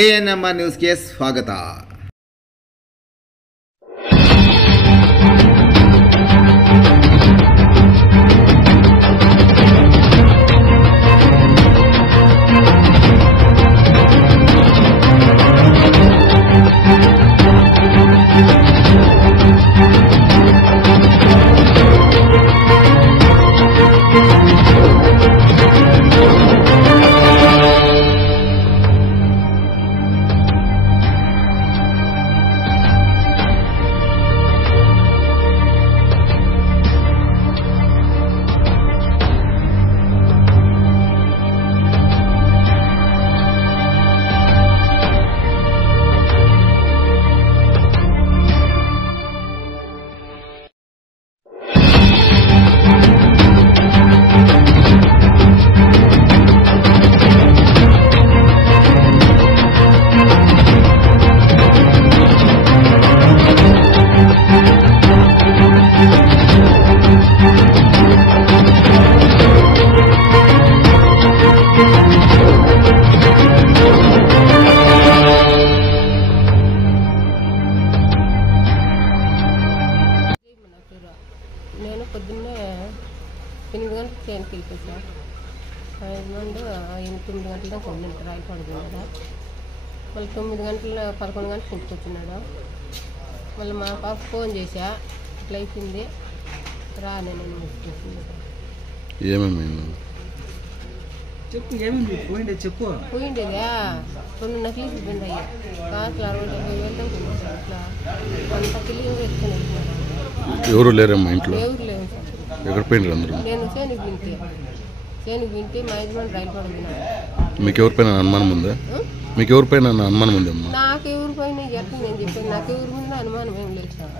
ANMR ನ್ಯೂಸ್ಗೆ ಸ್ವಾಗತ. నేను పొద్దున్నే 8 గంటలకు ట్రైన్కి వెళ్ళిపోయి సార్. హస్బెండ్ 9 గంటల దాకా ఉండింటారు రాయపడుతున్నాడు. మళ్ళీ 9 గంటల 11 గంటలకు ఇంటికి వచ్చినాడు. మళ్ళీ మా పాప ఫోన్ చేశా, ఇట్లా అయిపోయింది రా నేను పోయిండేదా 2 నకిలీస్ బండి అయ్యా కాసులు 60-70 దాకా ఉంది అట్లా అంత తెలియదు ఎత్తుకొని వెళ్తున్నాడు. ఎవరు లేరమ్మా ఇంట్లో? ఎవరు లేవు సార్. ఎక్కడ పోయినారు అందరూ? నేను చేనుకు వింటే మా యజమాని రైలు పడుతున్నాడు. మీకు ఎవరిపైన అనుమానం ఉందా? మీకు ఎవరిపైన అనుమానం ఉందమ్మా? నాకు ఎవరిపైన ఎట్లా నేను చెప్పాను, నాకు ఎవరి మీద అనుమానం ఏం లేదు సార్.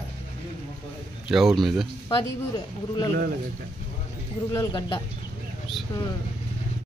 ఎవరి మీద? మాది ఊరే గురుగుల గడ్డ.